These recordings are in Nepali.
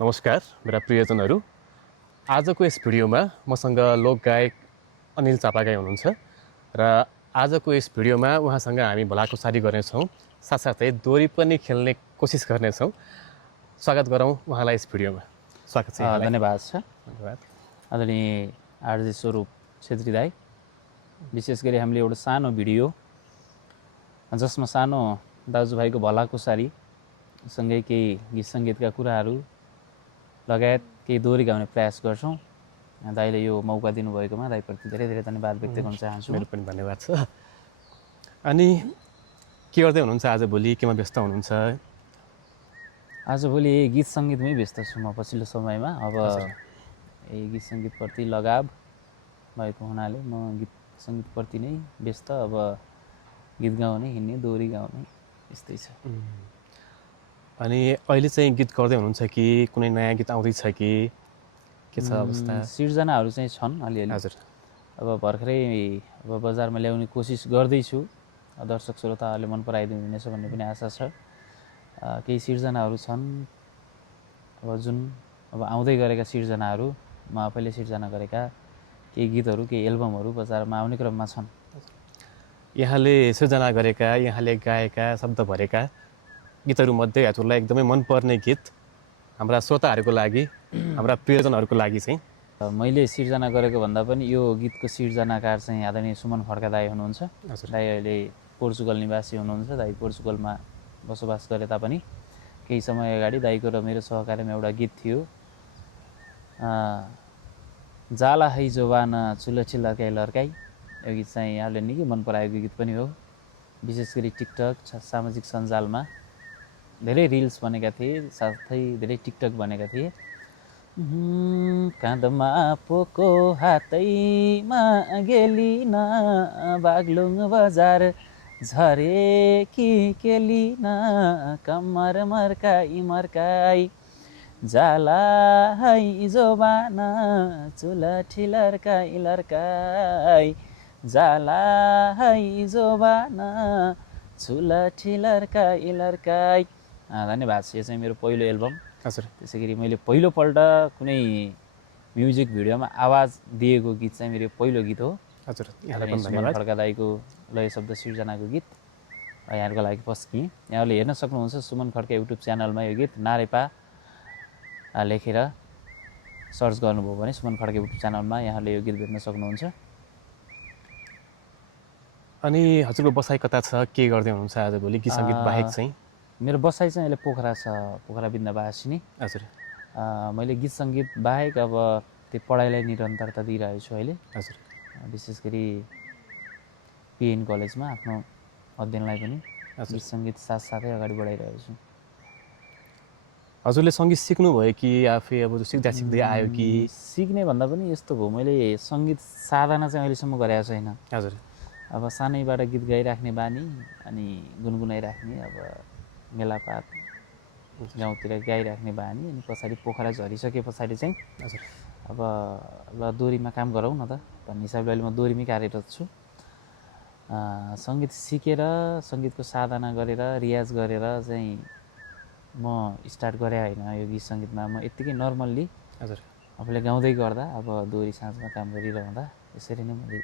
नमस्कार मेरा प्रियजनहरू। आजको यस भिडियोमा मसँग लोकगायक अनिल चापागाई हुनुहुन्छ र आजको यस भिडियोमा उहाँसँग हामी भलाकुसारी गर्नेछौँ, साथसाथै दोरी पनि खेल्ने कोसिस गर्नेछौँ। स्वागत गरौँ उहाँलाई यस भिडियोमा। स्वागत छ यहाँलाई। धन्यवाद छ। धन्यवाद। आदरणीय आरजे स्वरूप छेत्री दाई, विशेष गरी हामीले एउटा सानो भिडियो जसमा सानो दाजुभाइको भलाकुसारी सँगै केही गीत सङ्गीतका कुराहरू लगायत केही दोहोरी गाउने प्रयास गर्छौँ। दाइले यो मौका दिनुभएकोमा दाइप्रति धेरै धेरै धन्यवाद व्यक्त गर्न चाहन्छु। मेरो पनि धन्यवाद छ। अनि के गर्दै हुनुहुन्छ आजभोलि, केमा व्यस्त हुनुहुन्छ? आजभोलि गीत सङ्गीतमै व्यस्त छु म पछिल्लो समयमा। अब यही गीत सङ्गीतप्रति लगाव भएको हुनाले म गीत सङ्गीतप्रति नै व्यस्त। अब गीत गाउने, हिँड्ने, दोहोरी गाउने यस्तै छ। अनि अहिले चाहिँ गीत गर्दै हुनुहुन्छ कि कुनै नयाँ गीत आउँदैछ कि के छ अवस्था? सिर्जनाहरू चाहिँ छन् अलिअलि। हजुर। अब भर्खरै बजारमा ल्याउने कोसिस गर्दैछु। दर्शक श्रोताहरूले मन पराइदिनुहुनेछ भन्ने पनि आशा छ। केही सिर्जनाहरू छन् जुन आउँदै गरेका सिर्जनाहरू, म आफैले सिर्जना गरेका केही गीतहरू, केही एल्बमहरू बजारमा आउने क्रममा छन्। यहाँले सिर्जना गरेका, यहाँले गाएका, शब्द भरेका गीतहरूमध्ये हजुरलाई एकदमै मनपर्ने गीत हाम्रा श्रोताहरूको लागि, हाम्रा प्रियजनहरूको लागि चाहिँ? मैले सिर्जना गरेको भन्दा पनि यो गीतको सिर्जनाकार चाहिँ आदरणीय सुमन खड्का दाई हुनुहुन्छ। दाई अहिले पोर्चुगल निवासी हुनुहुन्छ। दाई पोर्चुगलमा बसोबास गरे तापनि केही समय अगाडि दाईको र मेरो सहकार्यमा एउटा गीत थियो, जाला है जोवाना चुलठी लर्काई लर्काई। यो गीत चाहिँ यहाँले निकै मन पराएको गीत पनि हो। विशेष गरी टिकटक सामाजिक सञ्जालमा धेरै रिल्स बनेका थिए, साथै धेरै टिकटक बनेका थिए। काँधमा पोको हातैमा गेलिन, बागलुङ बजार झरेकी केलिन, कम्मर मर्काई मर्काई, जाला है जोबाना चुलठी लर्काई लर्काई, जाला है जोबाना चुलठी लर्काई लर्काई। धन्यवाद। यो चाहिँ मेरो पहिलो एल्बम। हजुर। त्यसै गरी मैले पहिलोपल्ट कुनै म्युजिक भिडियोमा आवाज दिएको गीत चाहिँ मेरो पहिलो गीत हो। हजुर, सुमन खड्का दाईको लय शब्द सिर्जनाको गीत यहाँहरूको लागि पस्किएँ। यहाँहरूले हेर्न सक्नुहुन्छ सुमन खड्का युट्युब च्यानलमा यो गीत नारेपा लेखेर सर्च गर्नुभयो भने सुमन खड्का युट्युब च्यानलमा यहाँहरूले यो गीत भेट्न सक्नुहुन्छ। अनि हजुरको बसाइ कता छ, के गर्दै हुनुहुन्छ आजभोलि गीत सङ्गीत बाहेक चाहिँ? मेरो बसाइ चाहिँ अहिले पोखरा छ, पोखरा बिन्दावासिनी। हजुर। मैले गीत सङ्गीत बाहेक अब त्यो पढाइलाई निरन्तरता दिइरहेको छु अहिले। हजुर। विशेष गरी पिएन कलेजमा आफ्नो अध्ययनलाई पनि गीत सङ्गीत साथसाथै अगाडि बढाइरहेको छु। हजुरले सङ्गीत सिक्नुभयो कि आफै अब सिक्दा सिक्दै आयो कि? सिक्ने भन्दा पनि यस्तो भयो, मैले सङ्गीत साधना चाहिँ अहिलेसम्म गरेको छैन। हजुर। अब सानैबाट गीत गाइराख्ने बानी अनि गुनगुनाइराख्ने, अब मेलापात गाउँतिर गाइराख्ने बानी, अनि पछाडि पोखरा झरिसके पछाडि चाहिँ हजुर अब ल दोहोरीमा काम गरौँ न त भन्ने हिसाबले अहिले म दोहोरीमै कार्यरत छु। सङ्गीत सिकेर, सङ्गीतको साधना गरेर, रियाज गरेर चाहिँ म स्टार्ट गरे होइन यो गीत सङ्गीतमा। म यत्तिकै नर्मल्ली हजुर आफूले गाउँदै गर्दा, अब दोहोरी साँझमा काम गरिरहँदा यसरी नै मैले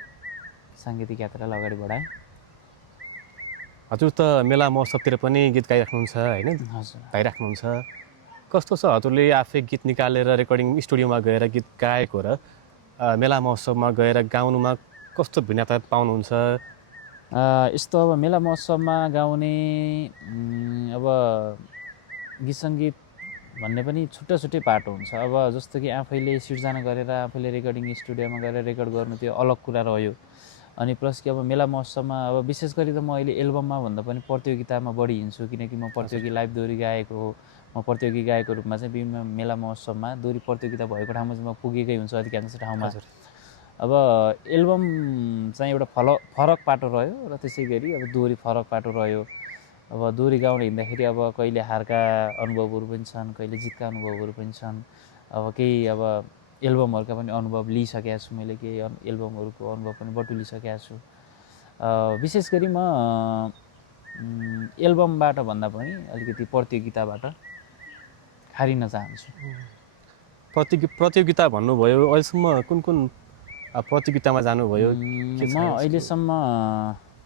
साङ्गीतिक यात्रालाई अगाडि बढाएँ। हजुर त मेला महोत्सवतिर पनि गीत गाइराख्नुहुन्छ होइन? हजुर, गाइराख्नुहुन्छ। कस्तो छ हजुरले आफै गीत निकालेर रेकर्डिङ स्टुडियोमा गएर गीत गाएको र मेला महोत्सवमा गएर गाउनुमा कस्तो भिन्नता पाउनुहुन्छ? यस्तो अब मेला महोत्सवमा गाउने अब गीत सङ्गीत भन्ने पनि छुट्टै छुट्टै पाटो हुन्छ। अब जस्तो कि आफैले सिर्जना गरेर आफैले रेकर्डिङ स्टुडियोमा गएर रेकर्ड गर्नु त्यो अलग कुरा रह्यो। अनि प्लस कि अब मेला महोत्सवमा अब विशेष गरी त म अहिले एल्बममा भन्दा पनि प्रतियोगितामा बढी हिँड्छु, किनकि म प्रतियोगी लाइभ दोहोरी गाएको हो। म प्रतियोगी गायकको रूपमा चाहिँ विभिन्न मेला महोत्सवमा दोहोरी प्रतियोगिता भएको ठाउँमा चाहिँ म पुगेकै हुन्छु अधिकांश ठाउँमा। अब एल्बम चाहिँ एउटा फरक पाटो रह्यो र त्यसै गरी अब दोहोरी फरक पाटो रह्यो। अब दोहोरी गाउन हिँड्दाखेरि अब कहिले हारका अनुभवहरू पनि छन्, कहिले जितका अनुभवहरू पनि छन्। अब केही अब एल्बमहरूका पनि अनुभव लिइसकेको छु मैले, केही एल्बमहरूको अनुभव पनि बटुलिसकेको छु। विशेष गरी म एल्बमबाट भन्दा पनि अलिकति प्रतियोगिताबाट हारिन चाहन्छु। प्रतियोगिता भन्नुभयो, अहिलेसम्म कुन कुन प्रतियोगितामा जानुभयो, के छ म यसको? अहिलेसम्म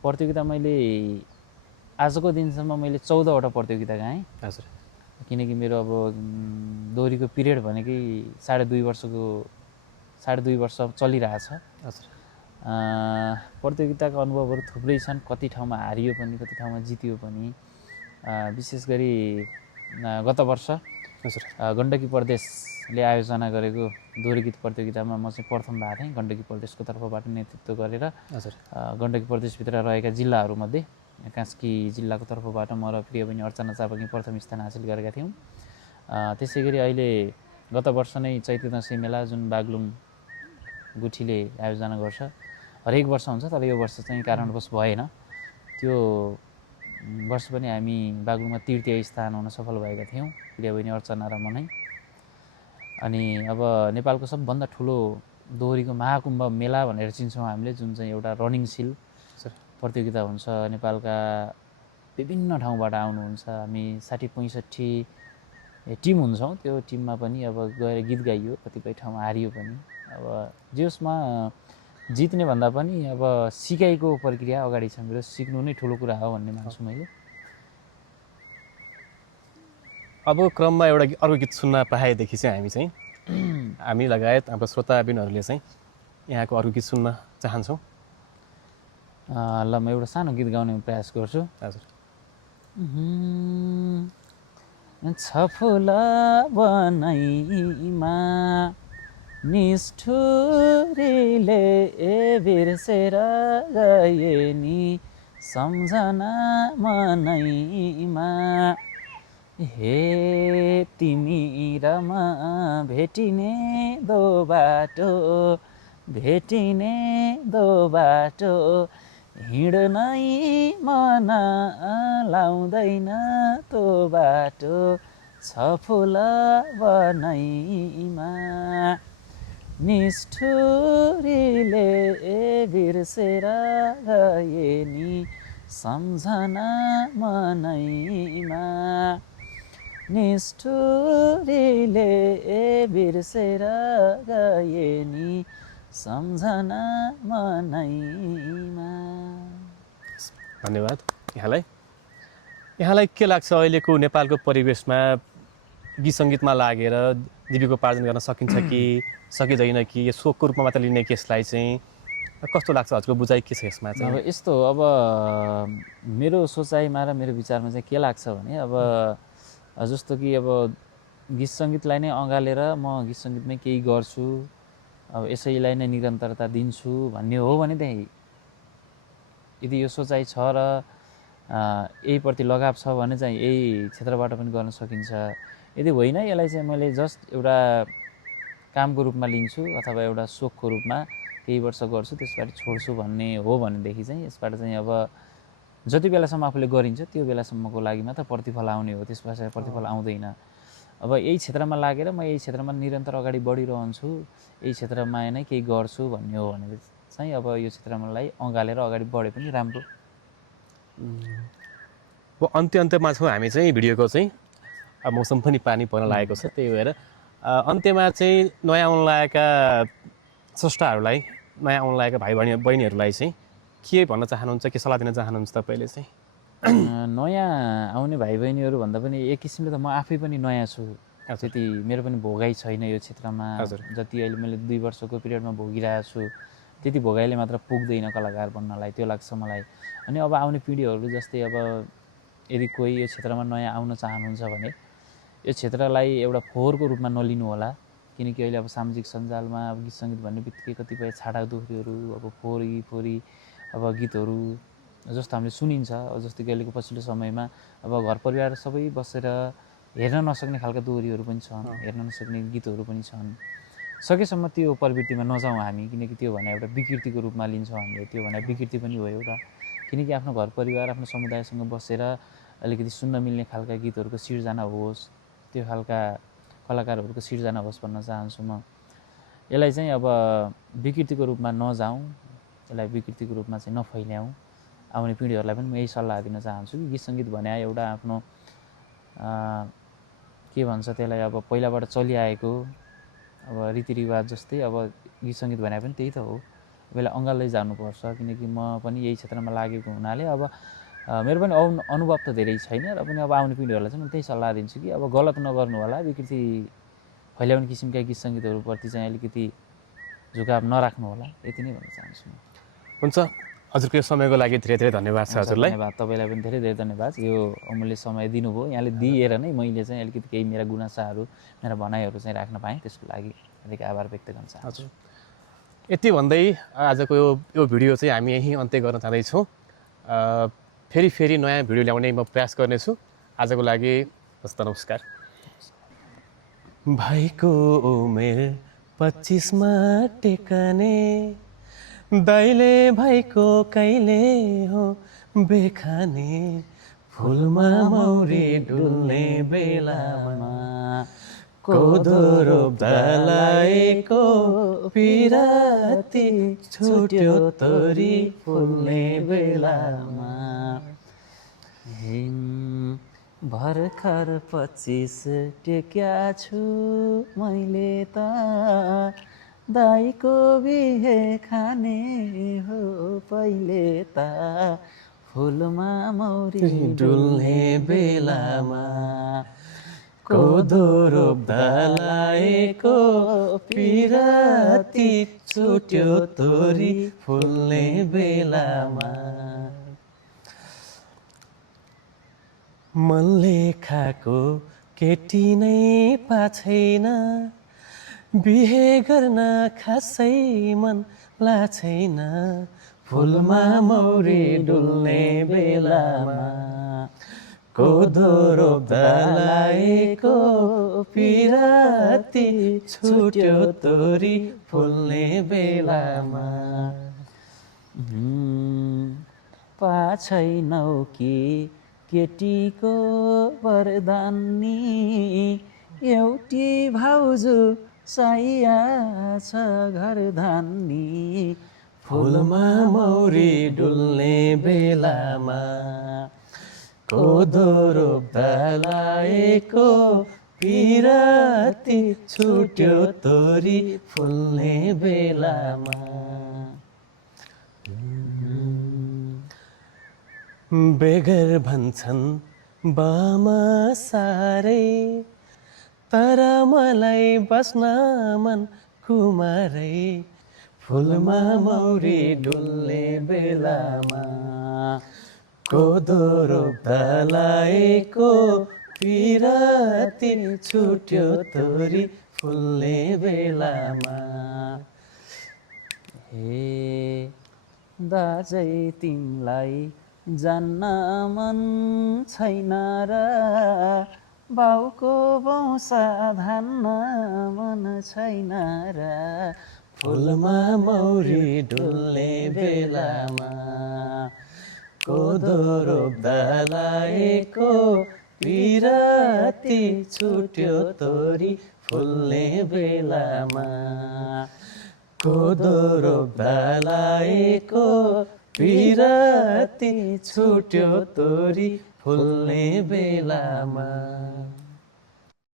प्रतियोगिता मैले आजको दिनसम्म मैले 14वटा प्रतियोगिता गाएँ। हजुर किनकि मेरो अब दोहोरीको पिरियड भनेकै 2.5 वर्ष चलिरहेछ। हजुर प्रतियोगिताको अनुभवहरू थुप्रै छन्, कति ठाउँमा हारियो पनि, कति ठाउँमा जितियो पनि। विशेष गरी गत वर्ष हजुर गण्डकी प्रदेशले आयोजना गरेको दोहोरी गीत प्रतियोगितामा म चाहिँ प्रथम भएको थिएँ, गण्डकी प्रदेशको तर्फबाट नेतृत्व गरेर। हजुर गण्डकी प्रदेशभित्र रहेका जिल्लाहरूमध्ये कास्की जिल्लाको तर्फबाट म र प्रिय बहिनी अर्चना चापाकी प्रथम स्थान हासिल गरेका थियौँ। त्यसै गरी अहिले गत वर्ष नै चैते दसैँ मेला जुन बागलुङ गुठीले आयोजना गर्छ, हरेक वर्ष हुन्छ, तर यो वर्ष चाहिँ कारणवश भएन। त्यो वर्ष पनि हामी बागलुङमा तृतीय स्थान हुन सफल भएका थियौँ, प्रिय बहिनी अर्चना र म नै। अनि अब नेपालको सबभन्दा ठुलो दोहोरीको महाकुम्भ मेला भनेर चिन्छौँ हामीले, जुन चाहिँ एउटा रनिङशील प्रतियोगिता हुन्छ। नेपालका विभिन्न ठाउँबाट आउनुहुन्छ, हामी 60-65 टिम हुन्छौँ। त्यो टिममा पनि अब गएर गीत गाइयो, कतिपय ठाउँमा हारियो पनि। अब जसमा जित्ने भन्दा पनि अब सिकाइको प्रक्रिया अगाडि छ मेरो, सिक्नु नै ठुलो कुरा हो भन्ने मान्छु मैले। अब क्रममा एउटा अर्को गीत सुन्न पाएदेखि चाहिँ हामी चाहिँ हामी लगायत हाम्रो श्रोताबिनहरूले चाहिँ यहाँको अर्को गीत सुन्न चाहन्छौँ। ल म एउटा सानो गीत गाउने प्रयास गर्छु। हजुर छफुला बनैमा निष्ठुरीले बिर्सेर गए नि सम्झना मनैमा। हे तिमी र म भेटिने दो बाटो, भेटिने दो बाटो, हिँड्नै मन लाउँदैन तो बाटो, छफुला बनैमा निष्ठुरीले बिर्सेर गए नि सम्झना मनैमा। निष्ठुरीले बिर्सेर गए नि सम्झना मनैमा। धन्यवाद यहाँलाई के लाग्छ अहिलेको नेपालको परिवेशमा गीत सङ्गीतमा लागेर जीविकोपार्जन गर्न सकिन्छ कि सकिँदैन कि, यो सोखको रूपमा मात्र लिने कि यसलाई चाहिँ कस्तो लाग्छ? हजुरको बुझाइ के छ यसमा चाहिँ? अब यस्तो, अब मेरो सोचाइमा र मेरो विचारमा चाहिँ के लाग्छ भने, अब जस्तो कि अब गीत सङ्गीतलाई नै अँगालेर म गीत सङ्गीतमै केही गर्छु, अब यसैलाई नै निरन्तरता दिन्छु भन्ने हो भनेदेखि, यदि यो सोचाइ छ र यहीप्रति लगाव छ भने चाहिँ यही क्षेत्रबाट पनि गर्न सकिन्छ। यदि होइन, यसलाई चाहिँ मैले जस्ट एउटा कामको रूपमा लिन्छु अथवा एउटा सोखको रूपमा केही वर्ष गर्छु त्यसबाट छोड्छु भन्ने हो भनेदेखि चाहिँ यसबाट चाहिँ अब जति बेलासम्म आफूले गरिन्छ त्यो बेलासम्मको लागि मात्र प्रतिफल आउने हो, त्यस पछाडि प्रतिफल आउँदैन। अब यही क्षेत्रमा लागेर म यही क्षेत्रमा निरन्तर अगाडि बढिरहन्छु, यही क्षेत्रमा नै केही गर्छु भन्ने हो भने चाहिँ अब यो क्षेत्रमालाई अँगालेर अगाडि बढे पनि राम्रो। अन्त्यमा छौँ हामी चाहिँ भिडियोको चाहिँ। अब मौसम पनि पानी पर्न लागेको छ, त्यही भएर अन्त्यमा चाहिँ नयाँ आउन लागेका स्रष्टाहरूलाई, नयाँ आउन लागेका भाइ बहिनीहरूलाई चाहिँ के भन्न चाहनुहुन्छ, के सल्लाह दिन चाहनुहुन्छ तपाईँले चाहिँ? नयाँ आउने भाइ बहिनीहरू भन्दा पनि एक किसिमले त म आफै पनि नयाँ छु, त्यति मेरो पनि भोगाइ छैन यो क्षेत्रमा। जति अहिले मैले 2 वर्षको पिरियडमा भोगिरहेको छु त्यति भोगाइले मात्र पुग्दैन कलाकार बन्नलाई, त्यो लाग्छ मलाई। अनि अब आउने पिँढीहरू जस्तै अब यदि कोही यो क्षेत्रमा नयाँ आउन चाहनुहुन्छ भने यो क्षेत्रलाई एउटा फोहोरको रूपमा नलिनु होला, किनकि अहिले अब सामाजिक सञ्जालमा अब गीत सङ्गीत भन्ने बित्तिकै कतिपय छाडा दोहोरीहरू, अब फोहोरी अब गीतहरू जस्तो हामीले सुनिन्छ। जस्तो कि अहिलेको पछिल्लो समयमा अब घर परिवार सबै बसेर हेर्न नसक्ने खालका दोहोरीहरू पनि छन्, हेर्न नसक्ने गीतहरू पनि छन्। सकेसम्म त्यो प्रवृत्तिमा नजाउँ हामी, किनकि त्यो भने एउटा विकृतिको रूपमा लिन्छौँ हामीले, त्यो भने विकृति पनि हो एउटा। किनकि आफ्नो घर परिवार, आफ्नो समुदायसँग बसेर अलिकति सुन्न मिल्ने खालका गीतहरूको सिर्जना होस्, त्यो खालका कलाकारहरूको सिर्जना होस् भन्न चाहन्छु म। यसलाई चाहिँ अब विकृतिको रूपमा नजाउँ, यसलाई विकृतिको रूपमा चाहिँ नफैल्याउँ। आउने पिँढीहरूलाई पनि म यही सल्लाह दिन चाहन्छु कि गीत सङ्गीत भने एउटा आफ्नो के भन्छ त्यसलाई अब पहिलाबाट चलिआएको अब रीतिरिवाज जस्तै अब गीत सङ्गीत भने पनि त्यही त हो। बेला अँगाल्दै जानुपर्छ किनकि म पनि यही क्षेत्रमा लागेको हुनाले अब मेरो पनि अनुभव त धेरै छैन र पनि अब आउने पिँढीहरूलाई चाहिँ म त्यही सल्लाह दिन्छु कि अब गलत नगर्नु होला, विकृति फैलाउने किसिमका गीत सङ्गीतहरूप्रति चाहिँ अलिकति झुकाव नराख्नु होला, यति नै भन्न चाहन्छु म। हुन्छ, हजुरको यो समयको लागि धेरै धेरै धन्यवाद छ हजुरलाई। धन्यवाद, तपाईँलाई पनि धेरै धेरै धन्यवाद। यो अमूल्य समय दिनुभयो, यहाँले दिएर नै मैले चाहिँ अलिकति केही मेरा गुनासाहरू मेरा भनाइहरू चाहिँ राख्न पाएँ, त्यसको लागि अधिक आभार व्यक्त गर्न चाहन्छु। यति भन्दै आजको यो भिडियो चाहिँ हामी यहीँ अन्त्य गर्न चाहँदैछौँ। फेरि नयाँ भिडियो ल्याउने म प्रयास गर्नेछु। आजको लागि हस्त नमस्कार। भाइको उमेर 25मा टेकने, दाइले भाइको कहिले हो बेखाने, फुलमा मौरी डुल्ने बेलामा कोदो रोप्दा लाएको पिराती छुट्यो तोरी फुल्ने बेलामा। भर्खर 25 टेक्या छु मैले त, दाइको बिहे खाने हो पहिले त, फुलमा मौरी डुल्ने बेलामा कोदो रोप्दा लाएको पिराती छुट्यो तोरी फुल्ने बेलामा। मनले खाएको केटी नै पाछैन, बिहे गर्न खासै मन लाछैन, फुलमा मौरी डुल्ने बेलामा कोदो रोप्दा लाएको पिराती छुट्यो तोरी फुल्ने बेलामा। पाछैनौ कि केटीको वरदानी, एउटी भाउजू साइया छ घरधानी, फुलमा मौरी डुल्ने बेलामा कोदो रोप्दा लाएको पिराती छुट्यो तोरी फुल्ने बेलामा। बेगर भन्छन् बामा सारै, तर मलाई बस्न मन कुमारै, फुलमा मौरी डुल्ने बेलामा कोदो रोप्दा लाएको पिराती छुट्यो तोरी फुल्ने बेलामा। हे दाजै तिमीलाई जान्न मन छैन र, बाउको वंशा धान्न मन छैन र, फुलमा मौरी डुल्ने बेलामा कोदो रोप्दा लाएको पिराती छुट्यो तोरी फुल्ने बेलामा कोदो रोप्दा लाएको पिराती छुट्यो तोरी फुल्ने बेलामा।